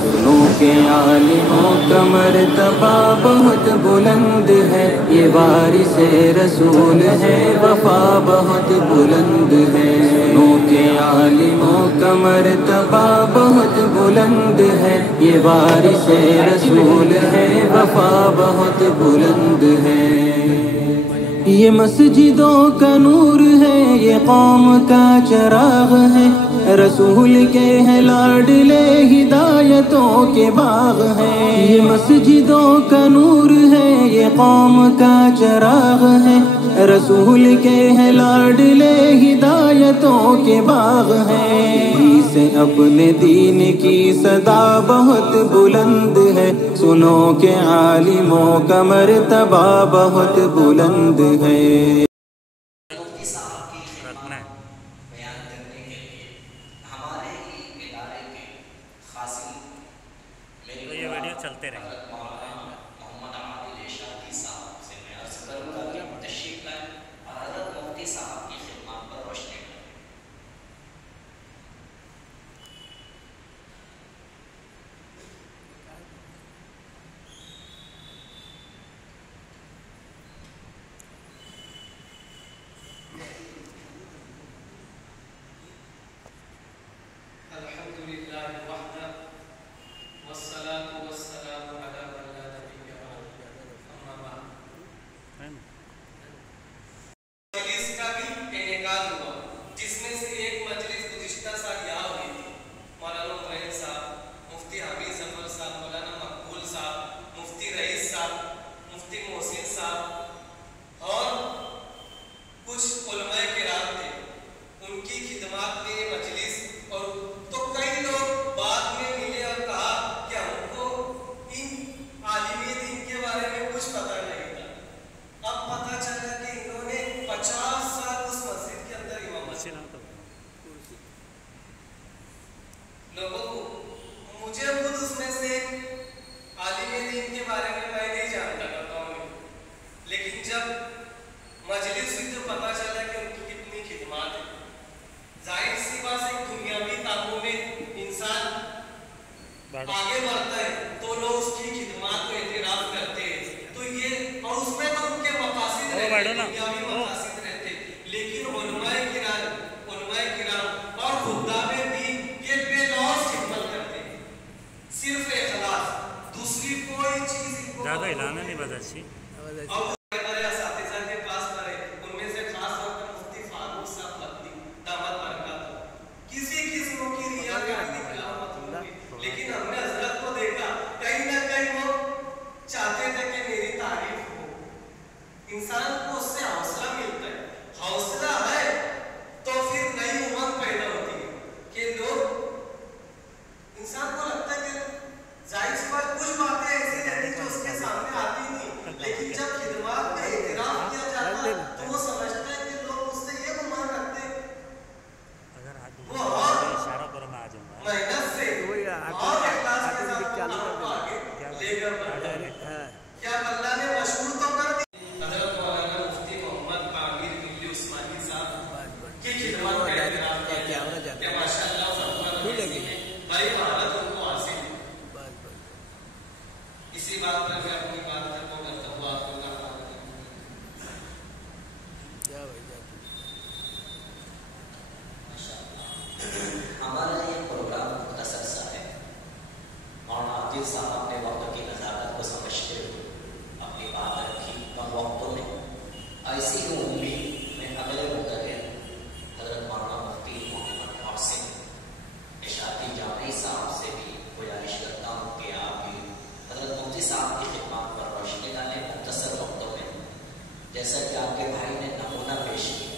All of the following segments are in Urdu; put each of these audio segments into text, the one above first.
سنو کہ عالموں کا مرتبہ بہت بلند ہے، یہ وارث رسول ہے، وفا بہت بلند ہے۔ سنو کہ عالموں کا مرتبہ بہت بلند ہے، یہ وارث رسول ہے، وفا بہت بلند ہے۔ یہ مسجدوں کا نور ہے، یہ قوم کا چراغ ہے، رسول کے ہیں لاڈلے ہدایتوں کے باغ ہیں۔ یہ مسجدوں کا نور ہے، یہ قوم کا چراغ ہے، رسول کے ہیں لاڈلے ہدایتوں کے باغ ہیں۔ سے اپنے دین کی صدا بہت بلند ہے، سنو کہ عالموں کا مرتبہ بہت بلند ہے۔ چلتے رہیں آگے بڑھتا ہے تو لوگ اس کی خدمات کو اعتراف کرتے ہیں، تو یہ اور اس میں تو ان کے مقاصد رہتے ہیں، دنیاوی مقاصد رہتے ہیں، لیکن علماء کرام اور خدام دین یہ بے لوث خدمت کرتے ہیں، صرف اخلاص، دوسری کوئی چیز ان کو زیادہ اعلانہ نہیں بات اچھی لیکن ہم نے حضرت کو دیکھا کہیں نہ کہیں وہ چاہتے تھے کہ میری تعریف ہو، انسان کو اس سے حوصلہ ملتا ہے، حوصلہ ہے تو پھر نئی امنگ پیدا ہوتی ہے کہ لوگ انسان کو لگتا ہے کہ ظاہر سی بات کچھ باتیں ایسی رہتی جو اس کے سامنے آتی نہیں، لیکن جب خدمات کا اعتراف کیا جاتا ہے تو وہ سمجھتا ہے کہ لوگ اس سے یہ گمان رکھتے ہیں وہ اور محنت سے اور اخلاص کے ساتھ آپ کو آگے لے کر بڑھتا ہے۔ کیا اللہ نے مشہور تو کر دی حضرت مولانا مفتی محمد عامر ملی عثمانی صاحب کی خدمت کا اعتراف کیا جاتا کہ ماشاءاللہ بڑی مہارت ان کو حاصل ہے۔ اسی بات پر میں اپنی بات ختم کرتا ہوں، آپ کو ہمارا یہ پروگرام مختصر سا ہے اور عادل صاحب نے وقت کی نزاکت کو سمجھتے ہوئے اپنی بات رکھی، اور وقتوں میں ایسی ہی امید میں اگلے مقرر حضرت مولانا مفتی محمد محسن اشاعتی جامعی صاحب سے بھی گزارش کرتا ہوں کہ آپ بھی حضرت مفتی صاحب کی خدمات پر روشنی ڈالیں مختصر وقتوں میں، جیسا کہ آپ کے بھائی نے نمونہ پیش کیا۔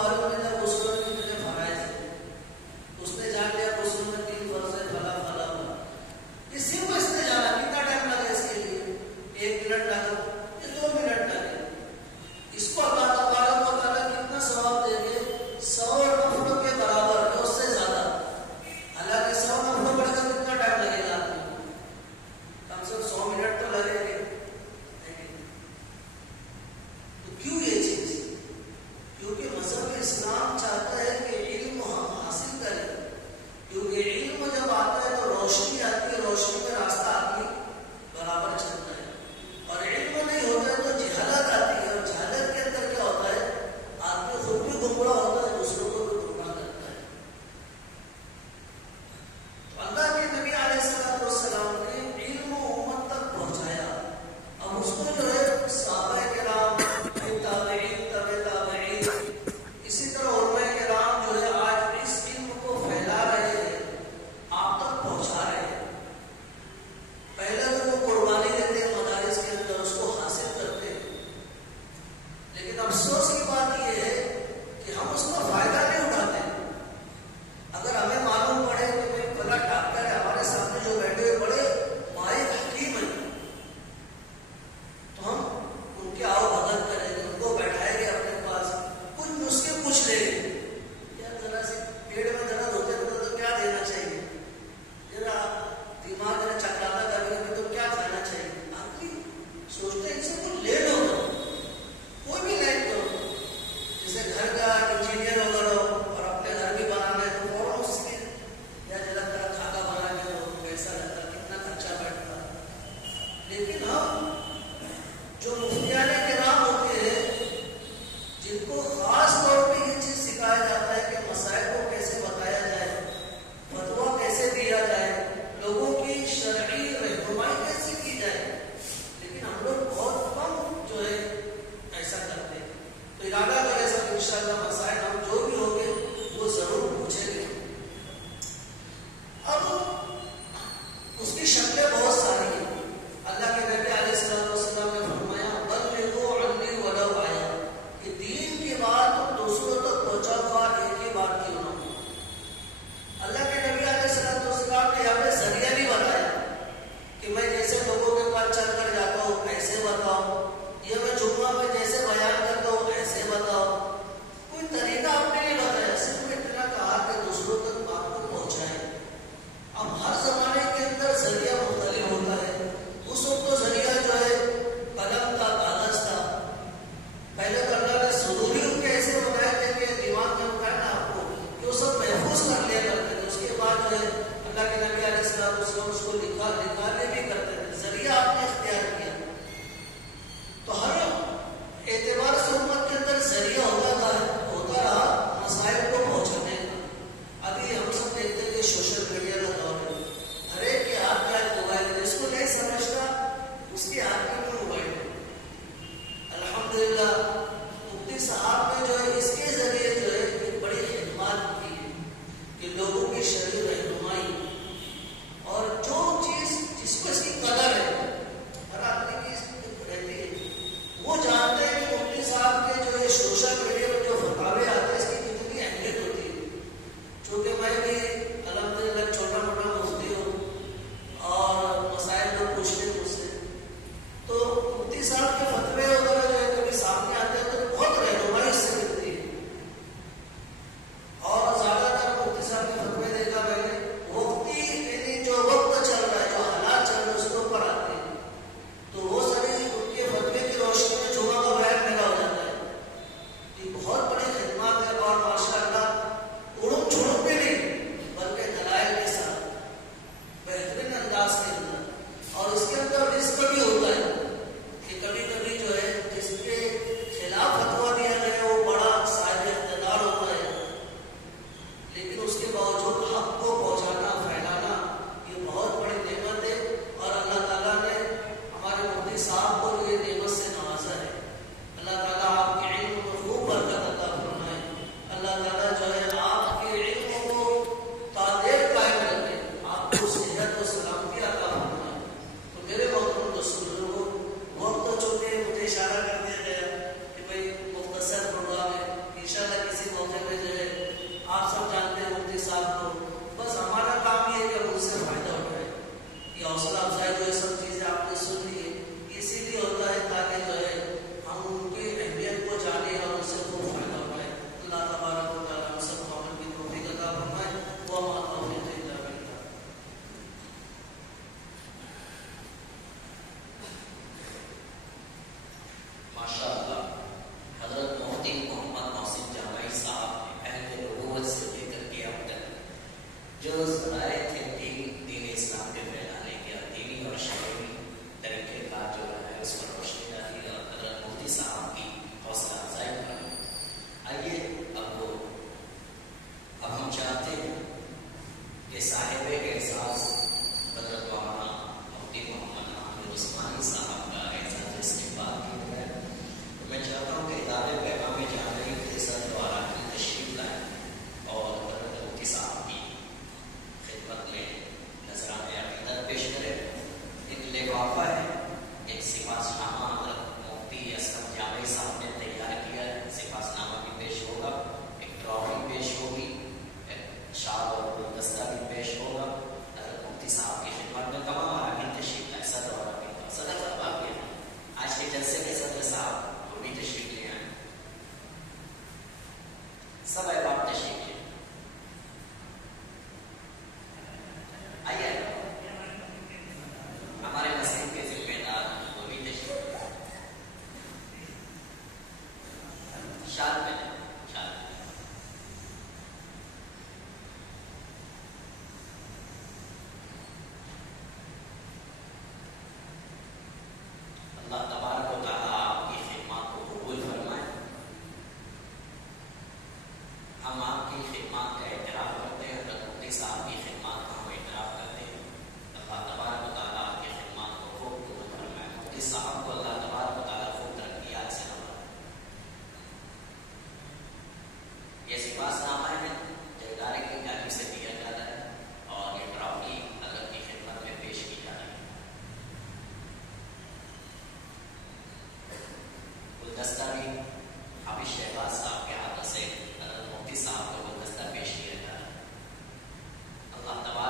معلوم نہیں تھا غسل میں کتنے فرائض ہیں. اس نے جان لیا غسل میں 3 فرض ہے، فلا فلا فلا. اسی کو اس نے جانا. کتنا ٹائم لگا اس کے لیے؟ 1 منٹ لگا یا 2 منٹ لگے. اس کو اللہ تبارک و تعالیٰ کتنا ثواب دیں گے؟ 100 نفلوں کے برابر یا اس سے زیادہ. حالانکہ 100 نفلوں پڑے گا کتنا ٹائم لگے گا؟ کم سے کم 100 منٹ تو لگے گے. تو کیوں یہ چیز؟ کیونکہ مذہب اسلام چاہتا ہے کہ علم ہم حاصل کریں. کیونکہ علم جب آتا ہے تو روشنی آتی ہے، روشنی میں راستہ آدمی برابر چلتا ہے. اور علم نہیں ہوتا ہے تو جہالت آتی ہے، اور جہالت کے اندر کیا ہوتا ہے؟ آدمی خود بھی گمراہ ہوتا ہے، دوسروں کو بھی گمراہ کرتا ہے. تو اللہ کے نبی علیہ الصلوۃ والسلام نے علم امت تک پہنچایا. اب اس کو جو ہے صحابہ کرام، تابعین، تابعین، اسی طرح علماء سب احباب تشریف لیں. آئیے ہمارے مسجد کے ذمہ دار وہ بھی تشریف لیں. شاد میں شاد اللہ تبارک و تعالیٰ آپ کی خدمات کو قبول فرمائے. ہم آپ کی خدمات کا اعتراف کرتے ہیں. حضرت مفتی صاحب کی خدمات کا ہم اعتراف کرتے ہیں. اللہ تبارک و تعالیٰ آپ کی خدمات کو خوب قبول فرمائے. مفتی صاحب کو اللہ تبارک و تعالیٰ خوب ترقیات سے نوازے. یہ سپاس نامہ ہے جو ادارے کی جانب سے دیا جاتا ہے اور یہ ٹرافی حضرت کی خدمت میں پیش کی جا رہی ہے. گلدستہ بھی حافظ شہباز صاحب کے ہاتھوں سے حضرت مفتی صاحب کو گلدستہ پیش کیا جا رہا ہے. اللہ تبارک